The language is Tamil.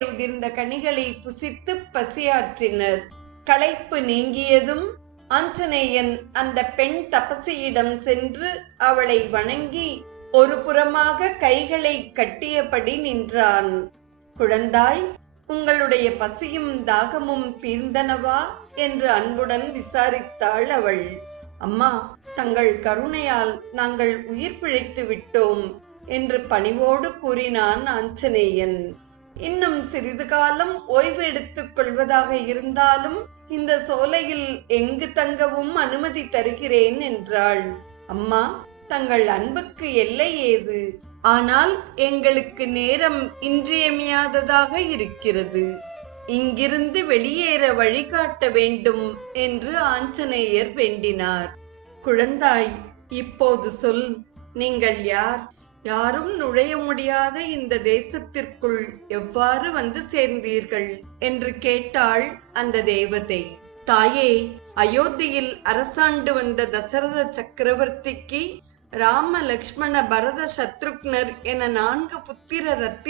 உதிர்ந்த கனிகளை புசித்து பசியாற்றினர். களைப்பு நீங்கியதும் ஆஞ்சநேயன் அந்த பெண் தபசியிடம் சென்று அவளை வணங்கி ஒரு புறமாக கைகளை கட்டியபடி நின்றான். குழந்தாய், உங்களுடைய பசியும் தாகமும் தீர்ந்தனவா என்று அன்புடன் விசாரித்தாள் அவள். அம்மா, தங்கள் கருணையால் நாங்கள் உயிர் பிழைத்து விட்டோம் என்று பணிவோடு கூறினான் ஆஞ்சநேயன். இன்னும் சிறிது காலம் ஓய்வு எடுத்துக் கொள்வதாக இருந்தாலும் இந்த சோலையில் எங்கு தங்கவும் அனுமதி தருகிறேன் என்றாள். அம்மா, தங்கள் அன்புக்கு எல்லை ஏது? ஆனால் எங்களுக்கு நேரம் இன்றியமையாததாக இருக்கிறது. இங்கிருந்து வெளியேற வழிகாட்ட வேண்டும் என்று ஆஞ்சநேயர் வேண்டினார். குழந்தாய், இப்போது சொல், நீங்கள் யார்? யாரும் நுழைய முடியாத இந்த தேசத்திற்குள் எவ்வாறு வந்து சேர்ந்தீர்கள் என்று கேட்டாள் அந்த தேவதை. தாயே, அயோத்தியில் அரசாண்டு வந்த தசரத சக்கரவர்த்திக்கு ராம, லக்ஷ்மண, பரத, சத்ருக்னர் என 4 புத்திர ரத்தின